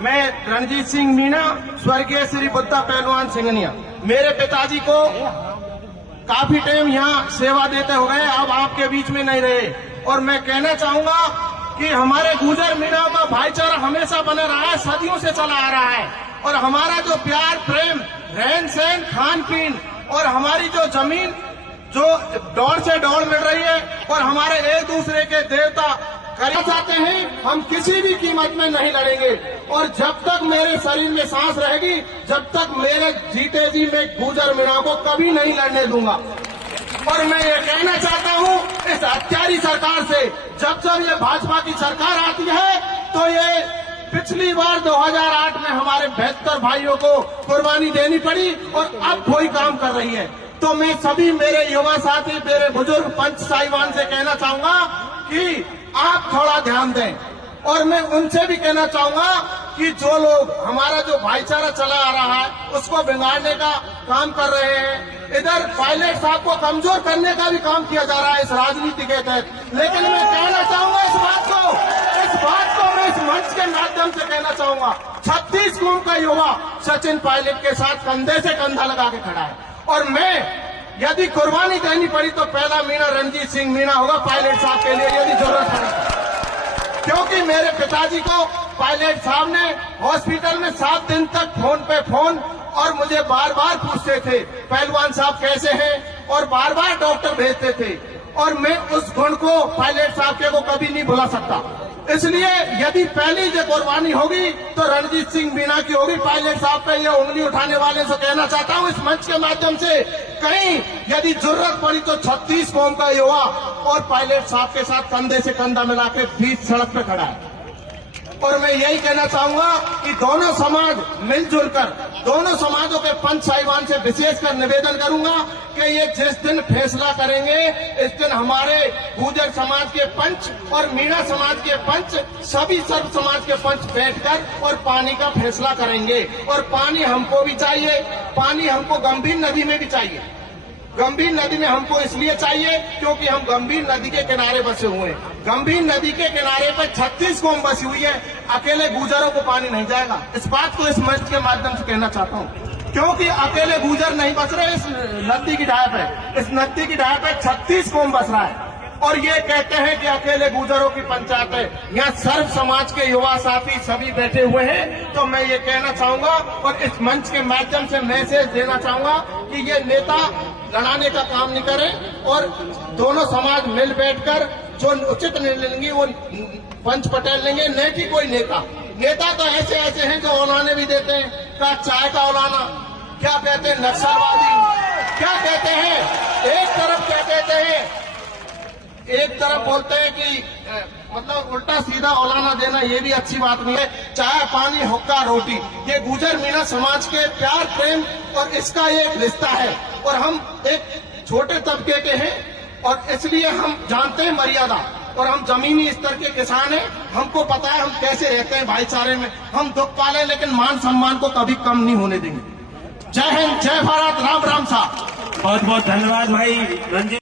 मैं रणजीत सिंह मीणा, स्वर्गीय श्री बुद्धा पहलवान सिंघनिया, मेरे पिताजी को काफी टाइम यहाँ सेवा देते हो गए, अब आपके बीच में नहीं रहे। और मैं कहना चाहूंगा कि हमारे गुर्जर मीणाओं का भाईचारा हमेशा बना रहा है, सदियों से चला आ रहा है। और हमारा जो प्यार प्रेम, रहन सहन, खान पीन और हमारी जो जमीन जो दौड़ से दौड़ मिल रही है और हमारे एक दूसरे के देवता करना चाहते हैं, हम किसी भी कीमत में नहीं लड़ेंगे। और जब तक मेरे शरीर में सांस रहेगी, जब तक मेरे जीते जी मैं गुर्जर मीणा को कभी नहीं लड़ने दूंगा। और मैं ये कहना चाहता हूँ इस हत्यारी सरकार से, जब जब ये भाजपा की सरकार आती है तो ये पिछली बार 2008 में हमारे 72 भाइयों को कुर्बानी देनी पड़ी और अब कोई काम कर रही है। तो मैं सभी मेरे युवा साथी, मेरे बुजुर्ग पंच साहिबान से कहना चाहूंगा कि आप थोड़ा ध्यान दें। और मैं उनसे भी कहना चाहूंगा कि जो लोग हमारा जो भाईचारा चला आ रहा है उसको बिगाड़ने का काम कर रहे हैं, इधर पायलट साहब को कमजोर करने का भी काम किया जा रहा है इस राजनीति के तहत। लेकिन मैं कहना चाहूंगा इस बात को मैं इस मंच के माध्यम से कहना चाहूंगा, 36 कौम का युवा सचिन पायलट के साथ कंधे से कंधा लगा के खड़ा है। और मैं यदि कुर्बानी देनी पड़ी तो पहला मीणा रणजीत सिंह मीणा होगा पायलट साहब के लिए, यदि जरूरत पड़ी। क्योंकि मेरे पिताजी को पायलट साहब ने हॉस्पिटल में 7 दिन तक फोन पे फोन और मुझे बार बार पूछते थे पहलवान साहब कैसे हैं, और बार बार डॉक्टर भेजते थे। और मैं उस गुण को पायलट साहब के को कभी नहीं भुला सकता। इसलिए यदि पहली जो कुर्बानी होगी तो रणजीत सिंह मीणा की होगी। पायलट साहब पे ये उंगली उठाने वाले से कहना चाहता हूँ इस मंच के माध्यम से, कहीं यदि जरूरत पड़ी तो 36 कौम का युवा और पायलट साहब के साथ कंधे से कंधा मिला के बीच सड़क पे खड़ा है। और मैं यही कहना चाहूंगा कि दोनों समाज मिलजुल कर, दोनों समाजों के पंच साहिबान से विशेषकर निवेदन करूंगा कि ये जिस दिन फैसला करेंगे, इस दिन हमारे गुर्जर समाज के पंच और मीणा समाज के पंच, सभी सर्व समाज के पंच बैठकर और पानी का फैसला करेंगे। और पानी हमको भी चाहिए, पानी हमको गंभीर नदी में भी चाहिए। गंभीर नदी में हमको इसलिए चाहिए क्योंकि हम गंभीर नदी के किनारे बसे हुए हैं। गंभीर नदी के किनारे पर 36 कौम बसी हुई है, अकेले गुर्जरों को पानी नहीं जाएगा। इस बात को इस मंच के माध्यम से कहना चाहता हूँ, क्योंकि अकेले गुर्जर नहीं बस रहे इस नदी की ढाई पे। इस नदी की ढाई पे 36 कौम बस रहा है। और ये कहते हैं कि अकेले गुर्जरों की पंचायत है। यहाँ सर्व समाज के युवा साथी सभी बैठे हुए हैं। तो मैं ये कहना चाहूंगा और इस मंच के माध्यम से मैसेज देना चाहूंगा कि ये नेता लड़ाने का काम नहीं करें और दोनों समाज मिल बैठकर जो उचित निर्णय लेंगे वो पंच पटेल लेंगे, नहीं कि कोई नेता तो ऐसे हैं जो औलाने भी देते हैं, क्या चाय का औलाना, क्या कहते हैं नक्सलवादी, क्या कहते हैं, एक तरफ क्या कहते हैं, एक तरफ बोलते हैं कि मतलब उल्टा सीधा औलाना देना, ये भी अच्छी बात नहीं है। चाय पानी हुक्का रोटी, ये गुर्जर मीणा समाज के प्यार प्रेम और इसका एक रिश्ता है। और हम एक छोटे तबके के हैं और इसलिए हम जानते हैं मर्यादा, और हम जमीनी स्तर के किसान हैं, हमको पता है हम कैसे रहते हैं भाईचारे में। हम दुख पाले लेकिन मान सम्मान को कभी कम नहीं होने देंगे। जय हिंद, जय भारत, राम राम साहब। बहुत बहुत धन्यवाद भाई रंजीत।